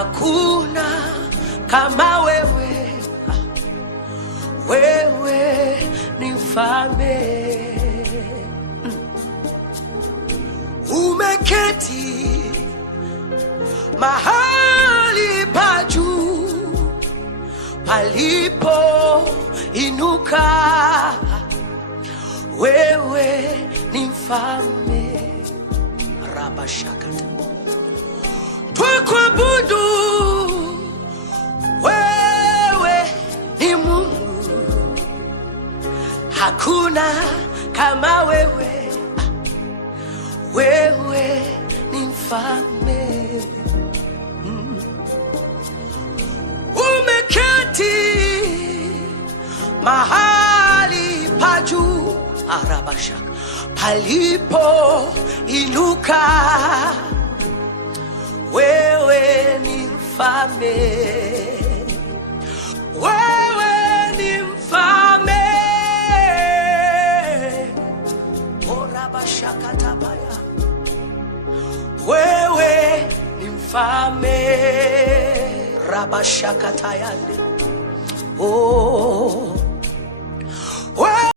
hakuna kama wewe. Wewe ni mfalme. Umeketi mahali pa juu palipo inuka. Wewe ni mfalme. Rabashakata, twakuabudu. Wewe ni Mungu, hakuna kama wewe. Wewe ni mfalme. Umeketi mahali pa juu, arabashaka, palipo inuka. Wewe ni mfalme. Wewe ni mfalme. Orabashaka tabaya. Wewe ni mfalme. Rabashaka tayande. Oh.